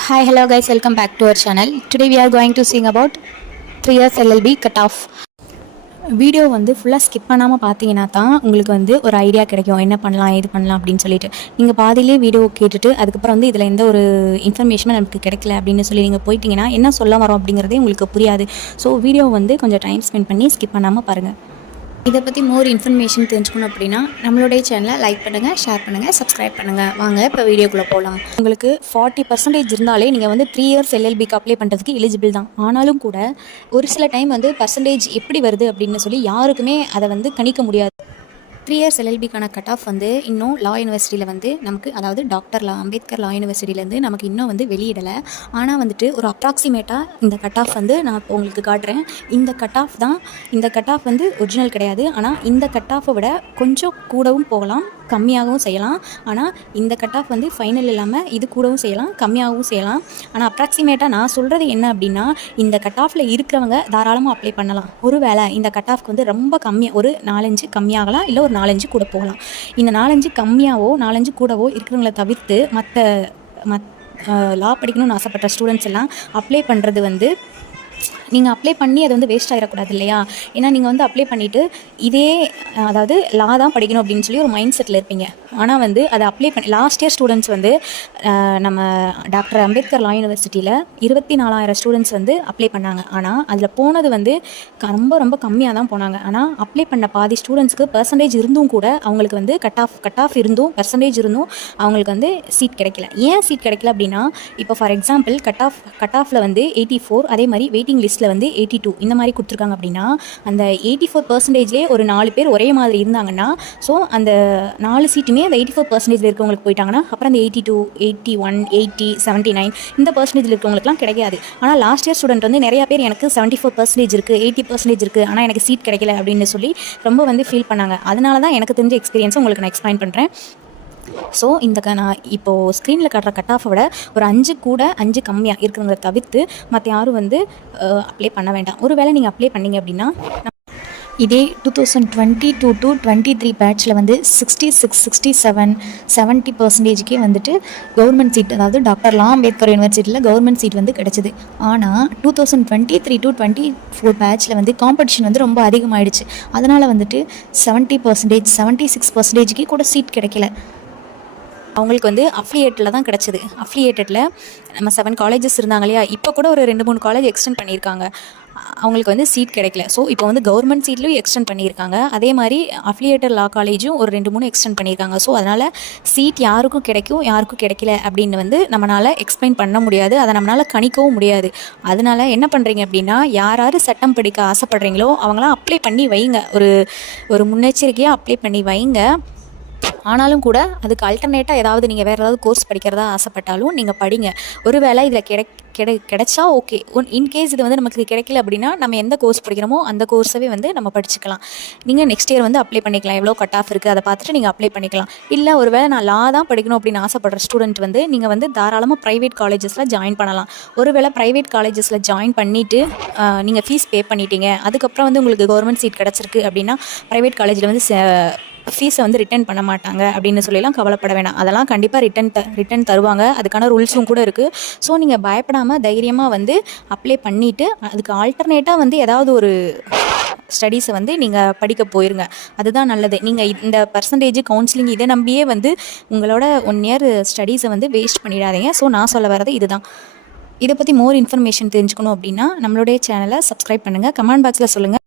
Hi, hello guys, welcome back to our channel. Today we are going to sing about 3 years LLB cutoff. Video வந்து ஃபுல்லாக skip பண்ணாமல் பார்த்தீங்கன்னா தான் உங்களுக்கு வந்து ஒரு ஐடியா கிடைக்கும் என்ன பண்ணலாம் இது பண்ணலாம் அப்படின்னு சொல்லிட்டு நீங்கள் பாதியிலே வீடியோ கேட்டுட்டு அதுக்கப்புறம் வந்து இதில் எந்த ஒரு இன்ஃபர்மேஷனும் நமக்கு கிடைக்கல அப்படின்னு சொல்லி நீங்கள் போயிட்டீங்கன்னா என்ன சொல்ல வரோம் அப்படிங்கிறதே உங்களுக்கு புரியாது ஸோ வீடியோ வந்து கொஞ்சம் டைம் ஸ்பெண்ட் பண்ணி ஸ்கிப் பண்ணாமல் பாருங்கள் இதை பற்றி மோர் இன்ஃபர்மேஷன் தெரிஞ்சுக்கணும் அப்படின்னா நம்மளுடைய சேனலை லைக் பண்ணுங்கள் ஷேர் பண்ணுங்கள் சப்ஸ்கிரைப் பண்ணுங்கள் வாங்க இப்போ வீடியோக்குள்ளே போகலாம் உங்களுக்கு ஃபார்ட்டி பர்சன்டேஜ் இருந்தாலே நீங்கள் வந்து த்ரீ இயர்ஸ் எல்எல்பிக்கு அப்ளை பண்ணுறதுக்கு எலிஜிபிள் தான். ஆனாலும் கூட ஒரு சில டைம் வந்து பர்சன்டேஜ் எப்படி வருது அப்படின்னு சொல்லி யாருக்குமே அதை வந்து கணிக்க முடியாது. த்ரீ இயர்ஸ் எல்எல்பிக்கான கட் ஆஃப் வந்து இன்னும் லா யூனிவர்சிட்டியில் வந்து நமக்கு அதாவது டாக்டர் லா அம்பேத்கர் லா யூனிவர்சிட்டியிலேருந்து நமக்கு இன்னும் வந்து வெளியிடலை. ஆனால் வந்துட்டு ஒரு அப்ராக்சிமேட்டாக இந்த கட் ஆஃப் வந்து நான் இப்போ உங்களுக்கு காட்டுறேன். இந்த கட் ஆஃப் தான் இந்த கட் ஆஃப் வந்து ஒரிஜினல் கிடையாது. ஆனால் இந்த கட் ஆஃபை விட கொஞ்சம் கூடவும் போகலாம். கம்மியாகவும் செய்யலாம். ஆனால் இந்த கட் ஆஃப் வந்து ஃபைனல் இல்லாமல் இது கூடவும் செய்யலாம் கம்மியாகவும் செய்யலாம். ஆனால் அப்ராக்சிமேட்டாக நான் சொல்கிறது என்ன அப்படின்னா இந்த கட் ஆஃபில் இருக்கிறவங்க தாராளமாக அப்ளை பண்ணலாம். ஒருவேளை இந்த கட் ஆஃப்க்கு வந்து ரொம்ப கம்மியாக ஒரு நாலஞ்சு கம்மியாகலாம் இல்லை ஒரு நாலஞ்சு கூட போகலாம். இந்த நாலஞ்சு கம்மியாகவோ நாலஞ்சு கூடவோ இருக்கிறவங்கள தவிர்த்து மற்ற மத் லா படிக்கணும்னு ஆசைப்பட்ட ஸ்டூடெண்ட்ஸ் எல்லாம் அப்ளை பண்ணுறது வந்து நீங்கள் அப்ளை பண்ணி அது வந்து வேஸ்ட் ஆகிடக்கூடாது இல்லையா? ஏன்னா நீங்கள் வந்து அப்ளை பண்ணிவிட்டு இதே அதாவது லா தான் படிக்கணும் அப்படின்னு சொல்லி ஒரு மைண்ட் செட்டில் இருப்பீங்க. ஆனால் வந்து அதை அப்ளை பண்ணி லாஸ்ட் இயர் ஸ்டூடெண்ட்ஸ் வந்து நம்ம டாக்டர் அம்பேத்கர் லா யூனிவர்சிட்டியில் இருபத்தி நாலாயிரம் ஸ்டூடெண்ட்ஸ் வந்து அப்ளை பண்ணாங்க. ஆனால் அதில் போனது வந்து க- ரொம்ப ரொம்ப கம்மியாக தான் போனாங்க. ஆனால் அப்ளை பண்ண பாதி ஸ்டூடெண்ட்ஸ்க்கு பர்சன்டேஜ் இருந்தும் கூட அவங்களுக்கு வந்து கட் ஆஃப் கட் ஆஃப் இருந்தும் பர்சன்டேஜ் இருந்தும் அவங்களுக்கு வந்து சீட் கிடைக்கல. ஏன் சீட் கிடைக்கல அப்படின்னா இப்போ for example cut off cut ஆஃபில் வந்து எயிட்டி ஃபோர் அதே மாதிரி வெயிட்டிங் லிஸ்ட் லிஸ்ட்டில் வந்து எயிட்டி டூ இந்த மாதிரி கொடுத்துருக்காங்க அப்படின்னா அந்த எயிட்டி ஃபோர் பர்சன்டேஜ்லேயே ஒரு நாலு பேர் ஒரே மாதிரி இருந்தாங்கன்னா ஸோ அந்த நாலு சீட்டுமே அந்த எயிட்டி ஃபோர் பர்சன்டேஜில் இருக்கவங்களுக்கு போயிட்டாங்கன்னா அப்புறம் அந்த eighty two eighty one eighty seventy nine இந்த பர்சன்டேஜில் இருக்கவங்களுக்குலாம் கிடைக்காது. ஆனால் லாஸ்ட் இயர் ஸ்டூடெண்ட் வந்து நிறையா பேர் எனக்கு செவன்ட்டி ஃபோர் பர்சன்டேஜ் இருக்குது எயிட்டி பர்சன்டேஜ் இருக்குது ஆனால் எனக்கு சீட் கிடைக்கல அப்படின்னு சொல்லி ரொம்ப வந்து ஃபீல் பண்ணாங்க. அதனால தான் எனக்கு தெரிஞ்ச எக்ஸ்பீரியன்ஸை உங்களுக்கு நான் எக்ஸ்பிளைன் பண்ணுறேன் ஸோ இந்த க- நான் இப்போது ஸ்க்ரீனில் கட்டுற கட் ஆஃபை விட ஒரு அஞ்சு கூட அஞ்சு கம்மியாக இருக்கிறவங்களை தவிர்த்து மற்ற யாரும் வந்து அப்ளை பண்ண வேண்டாம். ஒரு வேளை நீங்கள் அப்ளை பண்ணீங்க அப்படின்னா இதே two thousand twenty two to twenty three பேட்சில் வந்து sixty six sixty seven seventy பர்சன்டேஜ்க்கே வந்துட்டு கவர்மெண்ட் சீட் அதாவது டாக்டர் லா அம்பேத்கர் யூனிவர்சிட்டியில் கவர்மெண்ட் சீட் வந்து கிடச்சிது. ஆனால் two thousand twenty three to twenty four பேட்சில் வந்து காம்படிஷன் வந்து ரொம்ப அதிகமாகிடுச்சு அதனால் வந்துட்டு செவன்ட்டி பர்சன்டேஜ் செவன்ட்டி சிக்ஸ் பர்சன்டேஜுக்கே கூட சீட் கிடைக்கல. அவங்களுக்கு வந்து அஃப்ளியேட்டில் தான் கிடச்சிது. அஃப்ளியேட்டடில் நம்ம செவன் காலேஜஸ் இருந்தாங்க இல்லையா? இப்போ கூட ஒரு ரெண்டு மூணு காலேஜ் எக்ஸ்டெண்ட் பண்ணியிருக்காங்க. அவங்களுக்கு வந்து சீட் கிடைக்கல. ஸோ இப்போ வந்து கவர்மெண்ட் சீட்லையும் எக்ஸ்டெண்ட் பண்ணியிருக்காங்க. அதே மாதிரி அஃப்ளியேட்டட் லா காலேஜும் ஒரு ரெண்டு மூணு எக்ஸ்டெண்ட் பண்ணியிருக்காங்க. ஸோ அதனால் சீட் யாருக்கும் கிடைக்கும் யாருக்கும் கிடைக்கல அப்படின்னு வந்து நம்மளால் எக்ஸ்பிளைன் பண்ண முடியாது. அதை நம்மளால் கணிக்கவும் முடியாது. அதனால என்ன பண்ணுறீங்க அப்படின்னா யார் யார் சட்டம் படிக்க ஆசைப்படுறீங்களோ அவங்களாம் அப்ளை பண்ணி வைங்க. ஒரு ஒரு முன்னெச்சரிக்கையாக அப்ளை பண்ணி வைங்க. ஆனாலும் கூட அதுக்கு அல்டர்னேட்டாக ஏதாவது நீங்கள் வேறு ஏதாவது கோர்ஸ் படிக்கிறதா ஆசைப்பட்டாலும் நீங்கள் படிங்க. ஒருவேளை இதில் கிடை கிடை கிடைச்சா ஓகே ஒன் இன்கேஸ் இது வந்து நமக்கு கிடைக்கல அப்படின்னா நம்ம எந்த கோர்ஸ் படிக்கிறோமோ அந்த கோர்ஸவே வந்து நம்ம படிச்சுக்கலாம். நீங்கள் நெக்ஸ்ட் இயர் வந்து அப்ளை பண்ணிக்கலாம். எவ்வளோ கட் ஆஃப் இருக்குது அதை பார்த்துட்டு நீங்கள் அப்ளை பண்ணிக்கலாம். இல்லை ஒருவேளை நான் லா தான் படிக்கணும் அப்படின்னு ஆசைப்படுற ஸ்டூடெண்ட் வந்து நீங்கள் வந்து தாராளமாக ப்ரைவேட் காலேஜஸில் ஜாயின் பண்ணலாம். ஒருவேளை ப்ரைவேட் காலேஜஸில் ஜாயின் பண்ணிவிட்டு நீங்கள் ஃபீஸ் பே பண்ணிட்டீங்க. அதுக்கப்புறம் வந்து உங்களுக்கு கவர்மெண்ட் சீட் கிடச்சிருக்கு அப்படின்னா ப்ரைவேட் காலேஜில் வந்து ஃபீஸை வந்து ரிட்டர்ன் பண்ண மாட்டாங்க அப்படின்னு சொல்லிலாம் கவலைப்பட வேணாம். அதெல்லாம் கண்டிப்பாக ரிட்டன் த ரிட்டன் தருவாங்க. அதுக்கான ரூல்ஸும் கூட இருக்குது ஸோ நீங்கள் பயப்படாமல் தைரியமாக வந்து அப்ளை பண்ணிவிட்டு அதுக்கு ஆல்டர்னேட்டாக வந்து ஏதாவது ஒரு ஸ்டடீஸை வந்து நீங்கள் படிக்க போயிருங்க. அதுதான் நல்லது. நீங்கள் இந்த பர்சன்டேஜ் கவுன்சிலிங் இதை நம்பியே வந்து உங்களோட ஒன் இயர் ஸ்டடீஸை வந்து வேஸ்ட் பண்ணிடாதீங்க. ஸோ நான் சொல்ல வரது இதுதான். இதை பற்றி மோர் இன்ஃபர்மேஷன் தெரிஞ்சுக்கணும் அப்படின்னா நம்மளுடைய சேனலை சப்ஸ்கிரைப் பண்ணுங்கள் கமெண்ட் பாக்ஸில் சொல்லுங்கள்